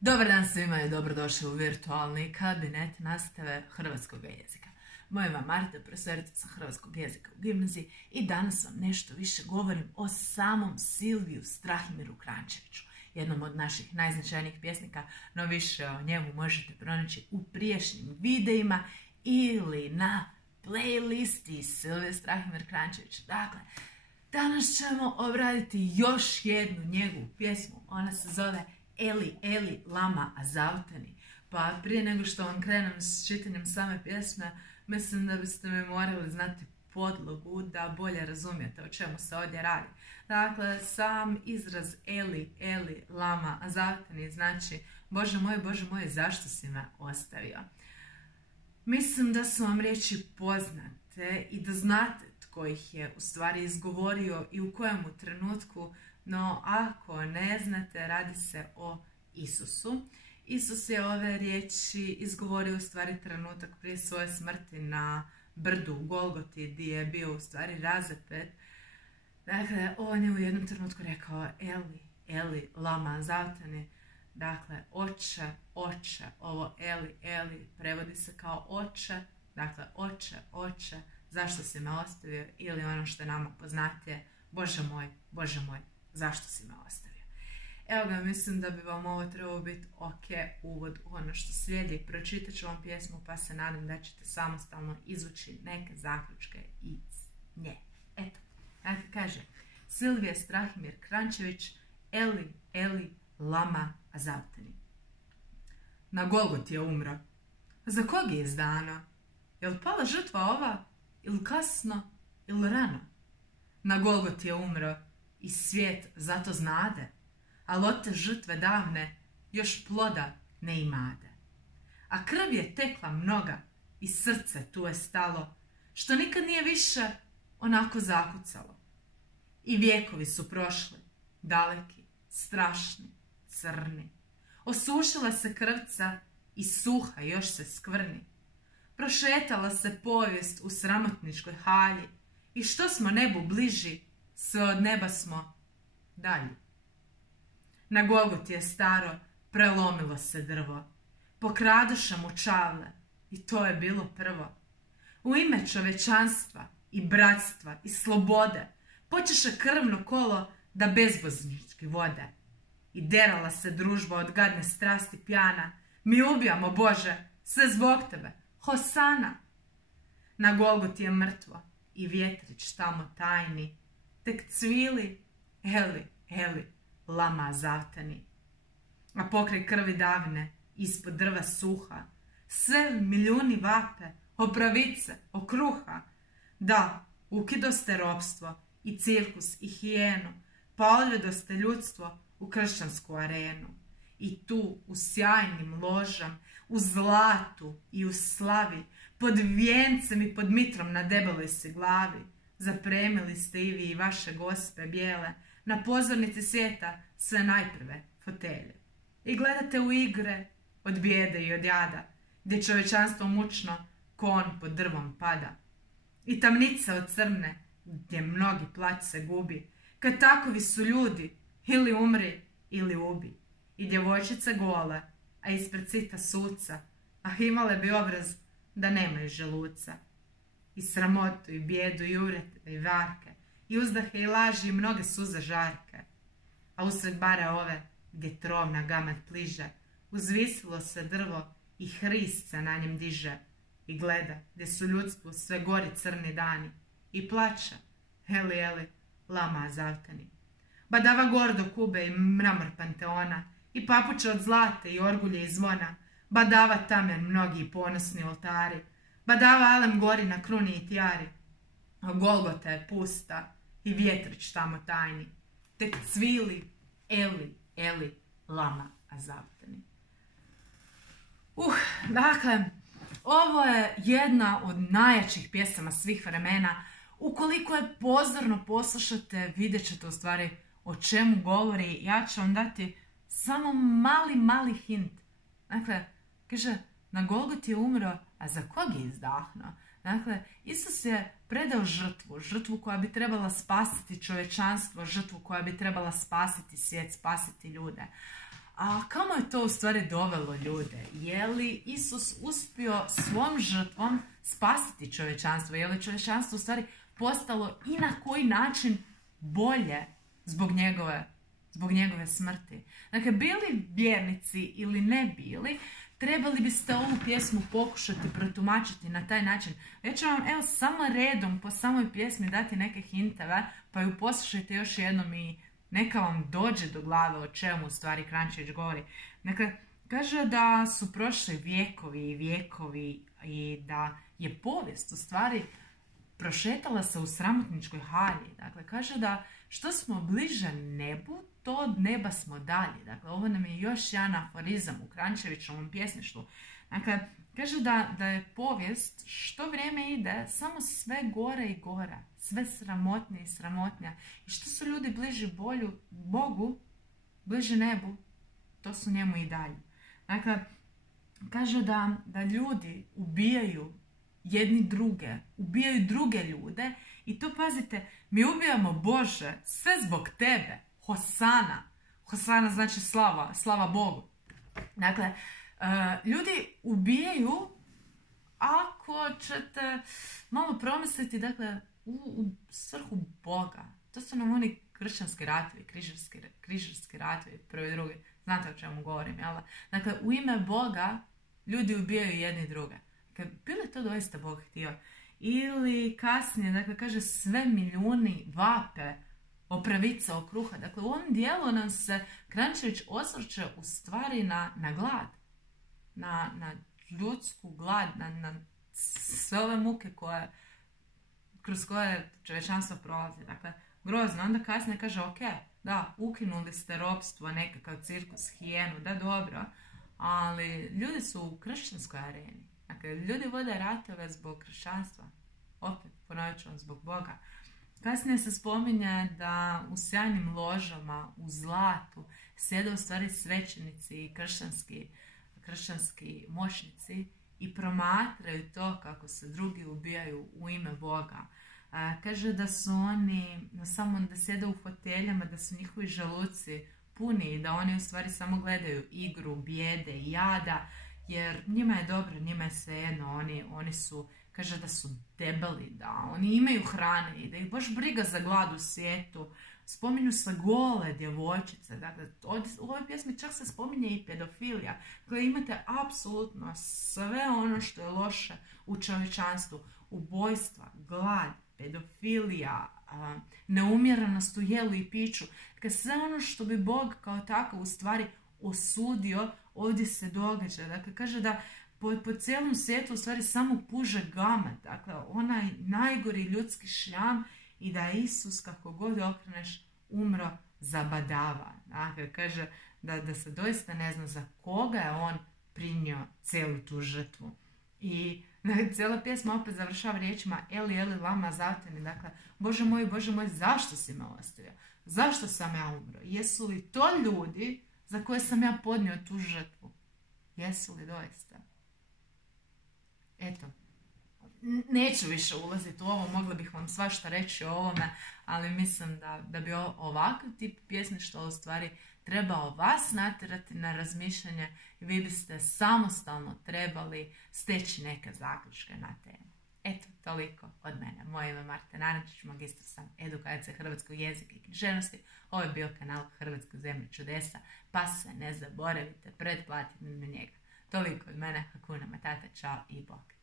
Dobar dan svima i dobrodošli u virtualni kabinet nastave hrvatskog jezika. Moje vam Marta, profesorica sa hrvatskog jezika u gimnaziji i danas vam nešto više govorim o samom Silviju Strahimiru Kranjčeviću, jednom od naših najznačajnijih pjesnika, no više o njemu možete pronaći u prijašnjim videima ili na playlisti Silvije Strahimir Kranjčević. Dakle, danas ćemo obraditi još jednu njegovu pjesmu, ona se zove Eli, Eli, lama azaltani. Pa prije nego što vam krenem s čitanjem same pjesme, mislim da biste mi morali znati podlogu da bolje razumijete o čemu se ovdje radi. Dakle, sam izraz Eli, Eli, lama azaltani znači Bože moj, zašto si me ostavio? Mislim da su vam riječi poznate i da znate tko ih je u stvari izgovorio i u kojemu trenutku, no ako ne znate, radi se o Isusu. Isus je ove riječi izgovorio u stvari trenutak prije svoje smrti na brdu u Golgoti gdje je bio u stvari razapet. Dakle, on je u jednom trenutku rekao Eli, Eli, lama azaltani. Dakle, oče, oče, ovo Eli, Eli prevodi se kao oče. Dakle, oče, zašto si me ostavio? Ili ono što je nama poznatije, Bože moj, zašto si me ostavio? Evo ga, mislim da bi vam ovo trebalo biti ok uvod u ono što slijedi. Pročitat ću vam pjesmu pa se nadam da ćete samostalno izvući neke zaključke iz nje. Eto, dakle kaže Silvije Strahimir Kranjčević, Eli, Eli, lama azaltani. Na Golgoti je umro. Za kog je izdano? Jel pala žrtva ova, ili kasno, ili rano? Na Golgoti je umro i svijet zato znade, al od te žrtve davne još ploda ne imade. A krv je tekla mnoga i srce tu je stalo, što nikad nije više onako zakucalo. I vijekovi su prošli, daleki, strašni, crni. Osušila se krvca i suha još se skvrni. Prošetala se povijest u sramotničkoj halji i što smo nebu bliži, sve od neba smo dalji. Na Golgoti je staro, prelomilo se drvo. Pokradoše mu čavle i to je bilo prvo. U ime čovečanstva i bratstva i slobode počeše krvno kolo da bezboznički vode. I derala se družba od gadne strasti pjana. Mi ubijamo, Bože, sve zbog tebe. Hosana! Na Golgoti je mrtvo i vjetrić tamo tajni. Tek cvili, Eli, Eli, lama azaltani. A pokraj krvi davne, ispod drva suha, sve milijuni vape, o pravice, o kruha. Da, ukidoste ropstvo i cirkus i hijenu, pa odvedoste ljudstvo u kršćansku arenu. I tu, u sjajnim ložam, u zlatu i u slavi, pod vijencem i pod mitrom na debeloj si glavi, zapremili ste i vi i vaše gospe bijele, na pozornici svijeta sve najprve fotelje. I gledate u igre od bijede i od jada, gdje čovječanstvo mučno kon pod drvom pada. I tamnice od crne, gdje mnogi plać se gubi, kad takovi su ljudi, ili umri ili ubi. I djevojčice gole, a ispred sita suca, a imale bi obraz da nemaju želuca. I sramotu, i bijedu, i urete, i varke, i uzdahe, i laži, i mnoge suze žarke. A usred bare ove, gdje trovna gamet pliže, uzvisilo se drvo i hrist se na njem diže. I gleda, gdje su ljudstvu sve gori crni dani, i plače, Eli, Eli, lama azaltani. Badava gordo kube i mramor panteona, i papuče od zlate i orgulje i zvona, badava tamen mnogi ponosni oltari, badava alem gori na kruni i tijari, a Golgota je pusta i vjetrić tamo tajni, tek cvili, Eli, Eli, lama azaltani. Dakle, ovo je jedna od najjačih pjesama svih vremena. Ukoliko je pozorno poslušate, vidjet ćete u stvari o čemu govori. Ja ću vam dati samo mali hint. Dakle, kaže, na Golgoti je umro, a za kog je izdahnuo? Dakle, Isus je predao žrtvu koja bi trebala spasiti čovječanstvo, žrtvu koja bi trebala spasiti svijet, spasiti ljude. A kamo je to u stvari dovelo ljude? Je li Isus uspio svom žrtvom spasiti čovječanstvo? Je li čovječanstvo u stvari postalo i na koji način bolje zbog njegove smrti? Dakle, bili vjernici ili ne bili, trebali biste ovu pjesmu pokušati protumačiti na taj način. Ja ću vam evo samo redom po samoj pjesmi dati neke hinteve, pa ju poslušajte još jednom i neka vam dođe do glave o čemu u stvari Kranjčević govori. Dakle, kaže da su prošli vijekovi i vijekovi i da je povijest u stvari prošetala se u sramotničkoj halji. Dakle, kaže da što smo bliže nebu, to od neba smo dalje. Dakle, ovo nam je još jedan aforizam u Kranjčevićevom pjesništvu. Dakle, kaže da je povijest, što vrijeme ide, samo sve gore i gore. Sve sramotnije i sramotnija. I što su ljudi bliži Bogu, bliži nebu, to su njemu i dalje. Dakle, kaže da ljudi ubijaju jedni druge, ubijaju druge ljude i to, pazite, mi ubijamo Bože, sve zbog tebe. Hosana. Hosana znači slava Bogu. Dakle, ljudi ubijaju, ako ćete malo promisliti, dakle, u svrhu Boga. To su nam oni kršćanski ratovi, križarski ratovi, prvi i drugi. Znate o čemu govorim, jel? Dakle, u ime Boga ljudi ubijaju jedni druge. Dakle, bi li to doista Bog htio? Ili kasnije, dakle, kaže sve milijuni vape o pravica, o kruha. Dakle, u ovom dijelu nam se Kranjčević osvrće u stvari na glad. Na ljudsku glad, na sve ove muke kroz koje čovječanstvo prolazi. Dakle, grozno. Onda kasnije kaže, ok, da, ukinuli ste ropstvo, nekakav cirkus, hijenu, da, dobro, ali ljudi su u kršćanskoj areni. Dakle, ljudi vode ratove zbog kršćanstva. Opet, ponovit ću vam, zbog Boga. Kasnije se spominje da u sjajnim ložama, u zlatu, sjede u stvari svećenici i kršćanski moćnici i promatraju to kako se drugi ubijaju u ime Boga. Kaže da su oni samo da sjede u foteljama, da su njihovi želuci puni i da oni u stvari samo gledaju igru, bijede i jada, jer njima je dobro, njima je svejedno, oni su, kaže da su debeli, da oni imaju hrane i da ih baš briga za glad u svijetu. Spominju se gole djevojčice, dakle, u ovoj pjesmi čak se spominje i pedofilija. Dakle, imate apsolutno sve ono što je loše u čovječanstvu. Ubojstva, glad, pedofilija, neumjerenost u jelu i piću. Dakle, sve ono što bi Bog kao takav u stvari osudio, ovdje se događa. Dakle, kaže da po cijelom svijetu u stvari samo puže gamet. Dakle, onaj najgori ljudski šljam i da je Isus, kako god okreneš, umro zabadava. Dakle, kaže da se doista ne zna za koga je on prinio cijelu tu žrtvu. I cijela pjesma opet završava riječima Eli, Eli, lama zavteni. Dakle, Bože moj, zašto si me ostavio? Zašto sam ja umro? Jesu li to ljudi za koje sam ja podnio tu žrtvu? Jesu li doista? Eto, neću više ulaziti u ovo, mogla bih vam svašta reći o ovome, ali mislim da bi ovakav tip pjesništva u stvari trebao vas natjerati na razmišljanje i vi biste samostalno trebali steći neke zaključke na temu. Eto, toliko od mene. Moje ime je Marta Narančić, magistar sam edukacije hrvatskog jezika i književnosti. Ovo je bio kanal Hrvatska zemlja čudesa, pa se ne zaboravite pretplatiti na njega. Toliko od mene, Hakuna Matata, čao i bok.